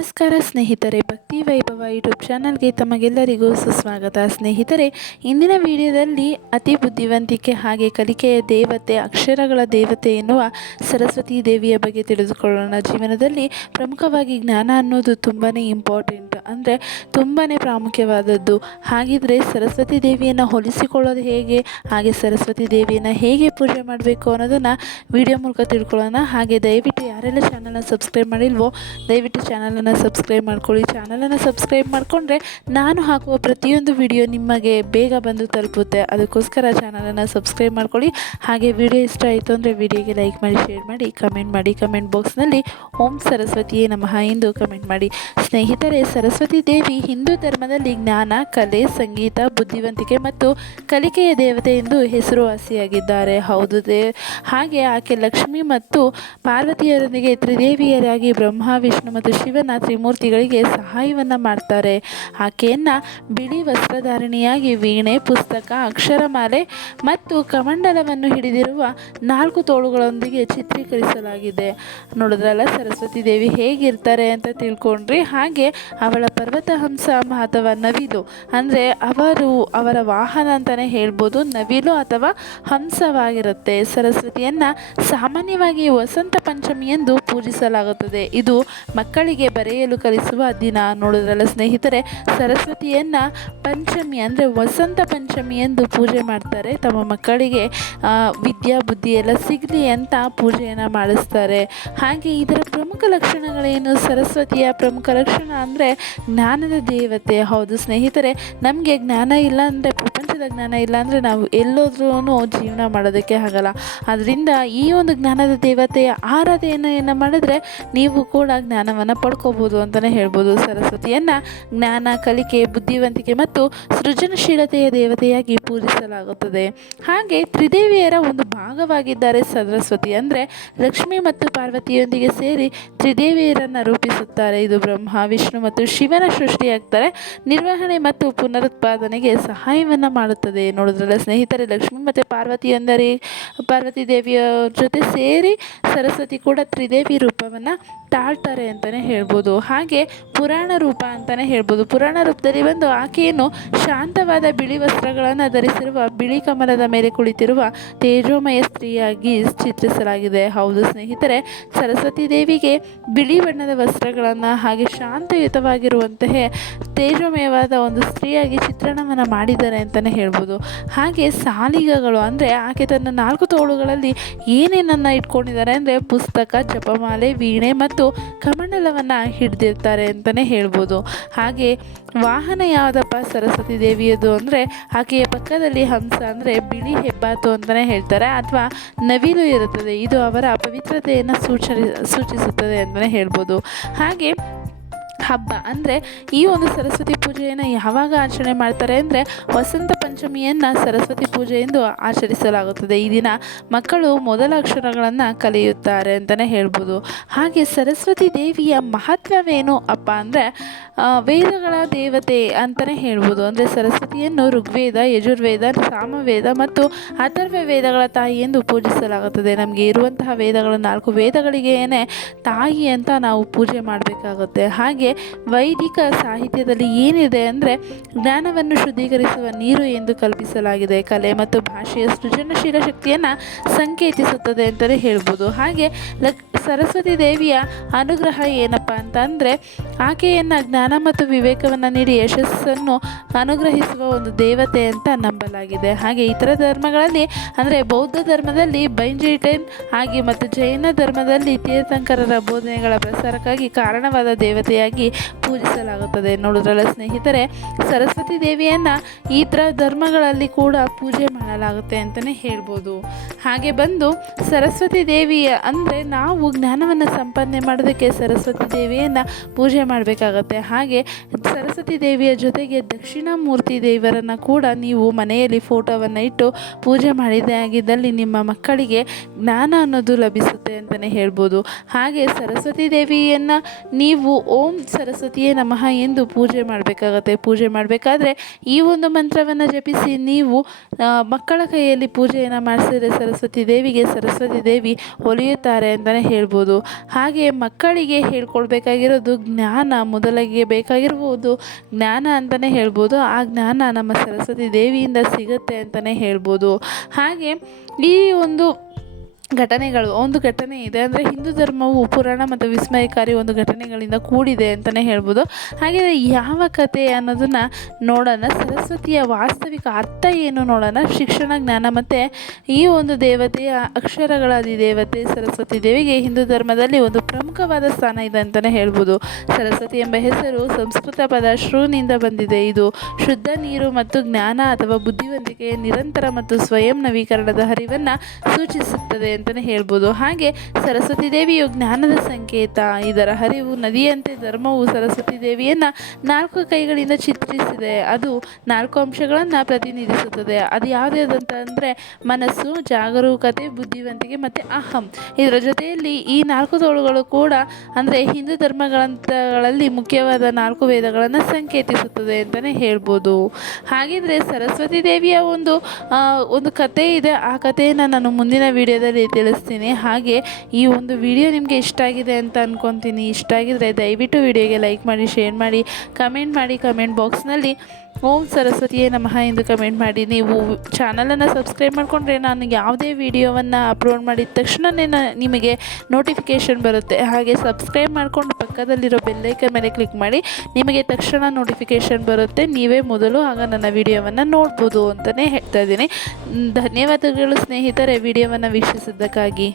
ನಮಸ್ಕಾರ ಸ್ನೇಹಿತರೆ, ಭಕ್ತಿ ವೈಭವ ಯೂಟ್ಯೂಬ್ ಚಾನಲ್ಗೆ ತಮಗೆಲ್ಲರಿಗೂ ಸುಸ್ವಾಗತ. ಸ್ನೇಹಿತರೆ, ಇಂದಿನ ವಿಡಿಯೋದಲ್ಲಿ ಅತಿ ಬುದ್ಧಿವಂತಿಕೆ ಹಾಗೆ ಕಲಿಕೆಯ ದೇವತೆ, ಅಕ್ಷರಗಳ ದೇವತೆ ಎನ್ನುವ ಸರಸ್ವತಿ ದೇವಿಯ ಬಗ್ಗೆ ತಿಳಿದುಕೊಳ್ಳೋಣ. ಜೀವನದಲ್ಲಿ ಪ್ರಮುಖವಾಗಿ ಜ್ಞಾನ ಅನ್ನೋದು ತುಂಬಾ ಇಂಪಾರ್ಟೆಂಟ್ ಅಂದರೆ ತುಂಬಾ ಪ್ರಾಮುಖ್ಯವಾದದ್ದು. ಹಾಗಿದ್ರೆ ಸರಸ್ವತಿ ದೇವಿಯನ್ನು ಹೋಲಿಸಿಕೊಳ್ಳೋದು ಹೇಗೆ, ಹಾಗೆ ಸರಸ್ವತಿ ದೇವಿಯನ್ನು ಹೇಗೆ ಪೂಜೆ ಮಾಡಬೇಕು ಅನ್ನೋದನ್ನು ವಿಡಿಯೋ ಮೂಲಕ ತಿಳ್ಕೊಳ್ಳೋಣ. ಹಾಗೆ ದಯವಿಟ್ಟು ಯಾರೆಲ್ಲ ಚಾನಲ್ನ ಸಬ್ಸ್ಕ್ರೈಬ್ ಮಾಡಿಲ್ವೋ, ದಯವಿಟ್ಟು ಚಾನಲನ್ನು ಸಬ್ಸ್ಕ್ರೈಬ್ ಮಾಡ್ಕೊಳ್ಳಿ. ಚಾನಲನ್ನು ಸಬ್ಸ್ಕ್ರೈಬ್ ಮಾಡಿಕೊಂಡ್ರೆ ನಾನು ಹಾಕುವ ಪ್ರತಿಯೊಂದು ವಿಡಿಯೋ ನಿಮಗೆ ಬೇಗ ಬಂದು ತಲುಪುತ್ತೆ. ಅದಕ್ಕೋಸ್ಕರ ಚಾನಲನ್ನು ಸಬ್ಸ್ಕ್ರೈಬ್ ಮಾಡ್ಕೊಳ್ಳಿ. ಹಾಗೆ ವಿಡಿಯೋ ಇಷ್ಟ ಆಯಿತು ಅಂದರೆ ವಿಡಿಯೋಗೆ ಲೈಕ್ ಮಾಡಿ ಶೇರ್ ಮಾಡಿ ಕಮೆಂಟ್ ಮಾಡಿ ಕಮೆಂಟ್ ಬಾಕ್ಸ್ನಲ್ಲಿ ಓಂ ಸರಸ್ವತಿಯೇ ನಮಃ ಎಂದು ಕಮೆಂಟ್ ಮಾಡಿ. ಸ್ನೇಹಿತರೆ, ಸರಸ್ವತಿ ದೇವಿ ಹಿಂದೂ ಧರ್ಮದಲ್ಲಿ ಜ್ಞಾನ, ಕಲೆ, ಸಂಗೀತ, ಬುದ್ಧಿವಂತಿಕೆ ಮತ್ತು ಕಲಿಕೆಯ ದೇವತೆ ಎಂದು ಹೆಸರುವಾಸಿಯಾಗಿದ್ದಾರೆ. ಹೌದು ದೇ, ಹಾಗೆ ಆಕೆ ಲಕ್ಷ್ಮಿ ಮತ್ತು ಪಾರ್ವತಿಯರೊಂದಿಗೆ ತ್ರಿದೇವಿಯರಾಗಿ ಬ್ರಹ್ಮ, ವಿಷ್ಣು ಮತ್ತು ಶಿವನ ತ್ರಿಮೂರ್ತಿಗಳಿಗೆ ಸಹಾಯವನ್ನು ಮಾಡ್ತಾರೆ. ಆಕೆಯನ್ನು ಬಿಳಿ ವಸ್ತ್ರಧಾರಿಣಿಯಾಗಿ ವೀಣೆ, ಪುಸ್ತಕ, ಅಕ್ಷರಮಾಲೆ ಮತ್ತು ಕಮಂಡಲವನ್ನು ಹಿಡಿದಿರುವ ನಾಲ್ಕು ತೋಳುಗಳೊಂದಿಗೆ ಚಿತ್ರೀಕರಿಸಲಾಗಿದೆ. ನೋಡಿದ್ರಲ್ಲ, ಸರಸ್ವತಿ ದೇವಿ ಹೇಗಿರ್ತಾರೆ ಅಂತ ತಿಳ್ಕೊಂಡ್ರಿ. ಹಾಗೆ ಅವಳ ಪರ್ವತಹಂಸ ಅಥವಾ ನವಿಲು. ಅಂದರೆ ಅವರು ಅವರ ವಾಹನ ಅಂತಲೇ ಹೇಳ್ಬೋದು, ನವಿಲು ಅಥವಾ ಹಂಸವಾಗಿರುತ್ತೆ. ಸರಸ್ವತಿಯನ್ನು ಸಾಮಾನ್ಯವಾಗಿ ವಸಂತ ಪಂಚಮಿ ಎಂದು ಪೂಜಿಸಲಾಗುತ್ತದೆ. ಇದು ಮಕ್ಕಳಿಗೆ ಬರೆಯಲು ಕಲಿಸುವ ದಿನ. ನೋಡಿದ್ರಲ್ಲ ಸ್ನೇಹಿತರೆ, ಸರಸ್ವತಿಯನ್ನು ಪಂಚಮಿ ಅಂದರೆ ವಸಂತ ಪಂಚಮಿ ಎಂದು ಪೂಜೆ ಮಾಡ್ತಾರೆ. ತಮ್ಮ ಮಕ್ಕಳಿಗೆ ವಿದ್ಯಾ ಬುದ್ಧಿ ಎಲ್ಲ ಸಿಗಲಿ ಅಂತ ಪೂಜೆಯನ್ನು ಮಾಡಿಸ್ತಾರೆ. ಹಾಗೆ ಇದರ ಪ್ರಮುಖ ಲಕ್ಷಣಗಳೇನು? ಸರಸ್ವತಿಯ ಪ್ರಮುಖ ಲಕ್ಷಣ ಅಂದರೆ ಜ್ಞಾನದ ದೇವತೆ. ಹೌದು ಸ್ನೇಹಿತರೆ, ನಮಗೆ ಜ್ಞಾನ ಇಲ್ಲ ಅಂದರೆ ಪ್ರಪಂಚದ ಜ್ಞಾನ ಇಲ್ಲ ಅಂದರೆ ನಾವು ಎಲ್ಲೋದ್ರೂ ಜೀವನ ಮಾಡೋದಕ್ಕೆ ಆಗಲ್ಲ. ಅದರಿಂದ ಈ ಒಂದು ಜ್ಞಾನದ ದೇವತೆಯ ಆರಾಧನೆಯನ್ನು ಮಾಡಿದ್ರೆ ನೀವು ಕೂಡ ಜ್ಞಾನವನ್ನು ಪಡ್ಕೋಬೋದು ಅಂತಲೇ ಹೇಳ್ಬೋದು ಸರಸ್ವತಿಯನ್ನು. ಜ್ಞಾನ, ಕಲಿಕೆ, ಬುದ್ಧಿವಂತಿಕೆ ಮತ್ತು ಸೃಜನಶೀಲತೆಯ ದೇವತೆಯಾಗಿ ಪೂಜಿಸಲಾಗುತ್ತದೆ. ಹಾಗೆ ತ್ರಿದೇವಿಯರ ಒಂದು ಭಾಗವಾಗಿದ್ದಾರೆ ಸರಸ್ವತಿ ಅಂದರೆ ಲಕ್ಷ್ಮಿ ಮತ್ತು ಪಾರ್ವತಿಯೊಂದಿಗೆ ಸೇರಿ ತ್ರಿದೇವಿಯರನ್ನು ರೂಪಿಸುತ್ತಾರೆ. ಇದು ಬ್ರಹ್ಮ, ವಿಷ್ಣು ಮತ್ತು ಶಿವನ ಸೃಷ್ಟಿಯಾಗ್ತಾರೆ. ನಿರ್ವಹಣೆ ಮತ್ತು ಪುನರುತ್ಪಾದನೆಗೆ ಸಹಾಯವನ್ನು ಮಾಡುತ್ತದೆ ನೋಡಿದ್ರಲ್ಲ ಸ್ನೇಹಿತರೆ, ಲಕ್ಷ್ಮಿ ಮತ್ತು ಅಂದರೆ ಪಾರ್ವತಿ ದೇವಿಯ ಜೊತೆ ಸೇರಿ ಸರಸ್ವತಿ ಕೂಡ ತ್ರಿದೇವಿ ರೂಪವನ್ನು ತಾಳ್ತಾರೆ ಅಂತಲೇ ಹೇಳ್ಬೋದು. ಹಾಗೆ ಪುರಾಣ ರೂಪ ಅಂತಲೇ ಹೇಳ್ಬೋದು. ಪುರಾಣ ರೂಪದಲ್ಲಿ ಬಂದು ಆಕೆಯನ್ನು ಶಾಂತವಾದ ಬಿಳಿ ವಸ್ತ್ರಗಳನ್ನು ಧರಿಸಿರುವ ಬಿಳಿ ಕಮಲದ ಮೇಲೆ ಕುಳಿತಿರುವ ತೇಜೋಮಯ ಸ್ತ್ರೀಯಾಗಿ ಚಿತ್ರಿಸಲಾಗಿದೆ. ಹೌದು ಸ್ನೇಹಿತರೆ, ಸರಸ್ವತಿ ದೇವಿಗೆ ಬಿಳಿ ಬಣ್ಣದ ವಸ್ತ್ರಗಳನ್ನು ಹಾಗೆ ಶಾಂತಯುತವಾಗಿರುವಂತಹ ತೇಜೋಮಯವಾದ ಒಂದು ಸ್ತ್ರೀಯಾಗಿ ಚಿತ್ರಣವನ್ನು ಮಾಡಿದ್ದಾರೆ ಅಂತಲೇ ಹೇಳ್ಬೋದು. ಹಾಗೆ ಸಾಲಿಗಗಳು ಅಂದರೆ ಆಕೆ ತನ್ನ ನಾಲ್ಕು ತೋಳುಗಳಲ್ಲಿ ಏನೇನನ್ನು ಇಟ್ಕೊಂಡಿದ್ದಾರೆ ಅಂದರೆ ಪುಸ್ತಕ, ಜಪಮಾಲೆ, ವೀಣೆ ಮತ್ತು ಕಮಂಡಲವನ್ನು ಹಿಡಿದಿರ್ತಾರೆ ಅಂತಲೇ ಹೇಳ್ಬೋದು. ಹಾಗೆ ವಾಹನ ಯಾವುದಪ್ಪ ಸರಸ್ವತಿ ದೇವಿಯದು ಅಂದರೆ ಆಕೆಯ ಪಕ್ಕದಲ್ಲಿ ಹಂಸ ಅಂದರೆ ಬಿಳಿ ಹೆಬ್ಬಾತು ಅಂತಲೇ ಹೇಳ್ತಾರೆ ಅಥವಾ ನವಿಲು ಇರುತ್ತದೆ. ಇದು ಅವರ ಪವಿತ್ರತೆಯನ್ನು ಸೂಚನೆ ಸೂಚಿಸುತ್ತದೆ ಅಂತಲೇ ಹೇಳ್ಬೋದು. ಹಾಗೆ ಹಬ್ಬ. ಅಂದರೆ ಈ ಒಂದು ಸರಸ್ವತಿ ಪೂಜೆಯನ್ನು ಯಾವಾಗ ಆಚರಣೆ ಮಾಡ್ತಾರೆ ಅಂದರೆ ವಸಂತ ಪಂಚಮಿಯನ್ನು ಸರಸ್ವತಿ ಪೂಜೆ ಎಂದು ಆಚರಿಸಲಾಗುತ್ತದೆ. ಈ ದಿನ ಮಕ್ಕಳು ಮೊದಲ ಅಕ್ಷರಗಳನ್ನು ಕಲಿಯುತ್ತಾರೆ ಅಂತಲೇ ಹೇಳ್ಬೋದು. ಹಾಗೆ ಸರಸ್ವತಿ ದೇವಿಯ ಮಹತ್ವವೇನು ಅಪ್ಪ ಅಂದರೆ ವೇದಗಳ ದೇವತೆ ಅಂತಲೇ ಹೇಳ್ಬೋದು. ಅಂದರೆ ಸರಸ್ವತಿಯನ್ನು ಋಗ್ವೇದ, ಯಜುರ್ವೇದ, ಸಾಮವೇದ ಮತ್ತು ಅಥರ್ವ ವೇದಗಳ ತಾಯಿ ಎಂದು ಪೂಜಿಸಲಾಗುತ್ತದೆ. ನಮಗೆ ಇರುವಂತಹ ವೇದಗಳ ನಾಲ್ಕು ವೇದಗಳಿಗೆ ಏನೇ ತಾಯಿ ಅಂತ ನಾವು ಪೂಜೆ ಮಾಡಬೇಕಾಗುತ್ತೆ. ಹಾಗೆ ವೈದಿಕ ಸಾಹಿತ್ಯದಲ್ಲಿ ಏನಿದೆ ಅಂದರೆ ಜ್ಞಾನವನ್ನು ಶುದ್ಧೀಕರಿಸುವ ನೀರು ಎಂದು ಕಲ್ಪಿಸಲಾಗಿದೆ. ಕಲೆ ಮತ್ತು ಭಾಷೆಯ ಸೃಜನಶೀಲ ಶಕ್ತಿಯನ್ನು ಸಂಕೇತಿಸುತ್ತದೆ ಅಂತಲೇ ಹೇಳ್ಬೋದು. ಹಾಗೆ ಲಕ್ ಸರಸ್ವತಿ ದೇವಿಯ ಅನುಗ್ರಹ ಏನಪ್ಪ ಅಂತ ಅಂದರೆ ಆಕೆಯನ್ನು ಜ್ಞಾನ ಮತ್ತು ವಿವೇಕವನ್ನು ನೀಡಿ ಯಶಸ್ಸನ್ನು ಅನುಗ್ರಹಿಸುವ ಒಂದು ದೇವತೆ ಅಂತ ನಂಬಲಾಗಿದೆ. ಹಾಗೆ ಇತರ ಧರ್ಮಗಳಲ್ಲಿ ಅಂದರೆ ಬೌದ್ಧ ಧರ್ಮದಲ್ಲಿ ಬೈಂಜೈಟೈನ್ ಹಾಗೆ ಮತ್ತು ಜೈನ ಧರ್ಮದಲ್ಲಿ ತೀರ್ಥಂಕರರ ಬೋಧನೆಗಳ ಪ್ರಸಾರಕ್ಕಾಗಿ ಕಾರಣವಾದ ದೇವತೆಯಾಗಿ ಪೂಜಿಸಲಾಗುತ್ತದೆ. ನೋಡಿದ್ರಲ್ಲ ಸ್ನೇಹಿತರೆ ಸರಸ್ವತಿ ದೇವಿಯನ್ನು ಈ ಥರ ಧರ್ಮಗಳಲ್ಲಿ ಕೂಡ ಪೂಜೆ ಮಾಡಲಾಗುತ್ತೆ ಅಂತಲೇ ಹೇಳ್ಬೋದು. ಹಾಗೆ ಬಂದು ಸರಸ್ವತಿ ದೇವಿಯ ಅಂದರೆ ನಾವು ಜ್ಞಾನವನ್ನು ಸಂಪಾದನೆ ಮಾಡೋದಕ್ಕೆ ಸರಸ್ವತಿ ದೇವಿಯನ್ನು ಪೂಜೆ ಮಾಡಬೇಕಾಗತ್ತೆ. ಹಾಗೆ ಸರಸ್ವತಿ ದೇವಿಯ ಜೊತೆಗೆ ದಕ್ಷಿಣಾಮೂರ್ತಿ ದೇವರನ್ನು ಕೂಡ ನೀವು ಮನೆಯಲ್ಲಿ ಫೋಟೋವನ್ನು ಇಟ್ಟು ಪೂಜೆ ಮಾಡಿದೆ ಆಗಿದ್ದಲ್ಲಿ ನಿಮ್ಮ ಮಕ್ಕಳಿಗೆ ಜ್ಞಾನ ಅನ್ನೋದು ಲಭಿಸುತ್ತೆ ಅಂತಲೇ ಹೇಳ್ಬೋದು. ಹಾಗೆ ಸರಸ್ವತಿ ದೇವಿಯನ್ನು ನೀವು ಓಂ ಸರಸ್ವತಿಯೇ ನಮಃ ಎಂದು ಪೂಜೆ ಮಾಡಬೇಕಾಗತ್ತೆ. ಪೂಜೆ ಮಾಡಬೇಕಾದ್ರೆ ಈ ಒಂದು ಮಂತ್ರವನ್ನು ಜಪಿಸಿ ನೀವು ಮಕ್ಕಳ ಕೈಯಲ್ಲಿ ಪೂಜೆಯನ್ನು ಮಾಡಿಸಿದರೆ ಸರಸ್ವತಿ ದೇವಿಗೆ ಸರಸ್ವತಿ ದೇವಿ ಹೊಲಿಯುತ್ತಾರೆ ಅಂತಲೇ ಹೇಳ್ಬೋದು. ಹಾಗೆ ಮಕ್ಕಳಿಗೆ ಹೇಳ್ಕೊಡ್ಬೇಕಾಗಿರೋದು ಜ್ಞಾನ, ಮೊದಲಿಗೆ ಬೇಕಾಗಿರ್ಬೋದು ಜ್ಞಾನ ಅಂತಲೇ ಹೇಳ್ಬೋದು. ಆ ಜ್ಞಾನ ನಮ್ಮ ಸರಸ್ವತಿ ದೇವಿಯಿಂದ ಸಿಗುತ್ತೆ ಅಂತಲೇ ಹೇಳ್ಬೋದು. ಹಾಗೆ ಈ ಒಂದು ಘಟನೆಗಳು, ಒಂದು ಘಟನೆ ಇದೆ ಅಂದರೆ ಹಿಂದೂ ಧರ್ಮವು ಪುರಾಣ ಮತ್ತು ವಿಸ್ಮಯಕಾರಿ ಒಂದು ಘಟನೆಗಳಿಂದ ಕೂಡಿದೆ ಅಂತಲೇ ಹೇಳ್ಬೋದು. ಹಾಗೆ ಯಾವ ಕತೆ ಅನ್ನೋದನ್ನು ನೋಡೋಣ, ಸರಸ್ವತಿಯ ವಾಸ್ತವಿಕ ಅರ್ಥ ಏನು ನೋಡೋಣ, ಶಿಕ್ಷಣ, ಜ್ಞಾನ ಮತ್ತು ಈ ಒಂದು ದೇವತೆಯ ಅಕ್ಷರಗಳ ದೇವತೆ ಸರಸ್ವತಿ ದೇವಿಗೆ ಹಿಂದೂ ಧರ್ಮದಲ್ಲಿ ಒಂದು ಪ್ರಮುಖವಾದ ಸ್ಥಾನ ಇದೆ ಅಂತಲೇ ಹೇಳ್ಬೋದು. ಸರಸ್ವತಿ ಎಂಬ ಹೆಸರು ಸಂಸ್ಕೃತ ಪದ ಶ್ರೂನಿಂದ ಬಂದಿದೆ. ಇದು ಶುದ್ಧ ನೀರು ಮತ್ತು ಜ್ಞಾನ ಅಥವಾ ಬುದ್ಧಿವಂತಿಕೆಯ ನಿರಂತರ ಮತ್ತು ಸ್ವಯಂ ನವೀಕರಣದ ಹರಿವನ್ನು ಸೂಚಿಸುತ್ತದೆ ಅಂತಲೇ ಹೇಳ್ಬೋದು. ಹಾಗೆ ಸರಸ್ವತಿ ದೇವಿಯು ಜ್ಞಾನದ ಸಂಕೇತ. ಇದರ ಹರಿವು ನದಿಯಂತೆ ಧರ್ಮವು ಸರಸ್ವತಿ ದೇವಿಯನ್ನು ನಾಲ್ಕು ಕೈಗಳಿಂದ ಚಿತ್ರಿಸಿದೆ. ಅದು ನಾಲ್ಕು ಅಂಶಗಳನ್ನು ಪ್ರತಿನಿಧಿಸುತ್ತದೆ. ಅದು ಯಾವುದ್ಯಾವುದಂತ ಅಂದರೆ ಮನಸ್ಸು, ಜಾಗರೂಕತೆ, ಬುದ್ಧಿವಂತಿಕೆ ಮತ್ತು ಅಹಂ. ಇದರ ಜೊತೆಯಲ್ಲಿ ಈ ನಾಲ್ಕು ತೋಳುಗಳು ಕೂಡ ಅಂದರೆ ಹಿಂದೂ ಧರ್ಮಗಳಂತಗಳಲ್ಲಿ ಮುಖ್ಯವಾದ ನಾಲ್ಕು ವೇದಗಳನ್ನು ಸಂಕೇತಿಸುತ್ತದೆ ಅಂತಲೇ ಹೇಳ್ಬೋದು. ಹಾಗಿದ್ರೆ ಸರಸ್ವತಿ ದೇವಿಯ ಒಂದು ಒಂದು ಕತೆ ಇದೆ. ಆ ಕಥೆಯನ್ನು ನಾನು ಮುಂದಿನ ವಿಡಿಯೋದಲ್ಲಿ ತಿಳಿಸ್ತೀನಿ. ಹಾಗೆ ಈ ಒಂದು ವಿಡಿಯೋ ನಿಮಗೆ ಇಷ್ಟ ಆಗಿದೆ ಅಂತ ಅಂದ್ಕೊತೀನಿ ಇಷ್ಟ ಆಗಿದ್ರೆ ದಯವಿಟ್ಟು ವಿಡಿಯೋಗೆ ಲೈಕ್ ಮಾಡಿ ಶೇರ್ ಮಾಡಿ ಕಮೆಂಟ್ ಮಾಡಿ ಕಮೆಂಟ್ ಬಾಕ್ಸ್ನಲ್ಲಿ ಓಂ ಸರಸ್ವತಿಯೇ ನಮಃ ಎಂದು ಕಮೆಂಟ್ ಮಾಡಿ. ನೀವು ಚಾನಲನ್ನು ಸಬ್ಸ್ಕ್ರೈಬ್ ಮಾಡಿಕೊಂಡ್ರೆ ನಾನು ಯಾವುದೇ ವಿಡಿಯೋವನ್ನು ಅಪ್ಲೋಡ್ ಮಾಡಿದ ತಕ್ಷಣವೇ ನಿಮಗೆ ನೋಟಿಫಿಕೇಷನ್ ಬರುತ್ತೆ. ಹಾಗೆ ಸಬ್ಸ್ಕ್ರೈಬ್ ಮಾಡಿಕೊಂಡು ಪಕ್ಕದಲ್ಲಿರೋ ಬೆಲ್ಲೈಕನ್ ಮೇಲೆ ಕ್ಲಿಕ್ ಮಾಡಿ, ನಿಮಗೆ ತಕ್ಷಣ ನೋಟಿಫಿಕೇಷನ್ ಬರುತ್ತೆ. ನೀವೇ ಮೊದಲು ಆಗ ನನ್ನ ವಿಡಿಯೋವನ್ನು ನೋಡ್ಬೋದು ಅಂತಲೇ ಹೇಳ್ತಾ ಇದ್ದೀನಿ. ಧನ್ಯವಾದಗಳು ಸ್ನೇಹಿತರೆ. ವಿಡಿಯೋವನ್ನು ವೀಕ್ಷಿಸಿದ್ದಕ್ಕಾಗಿ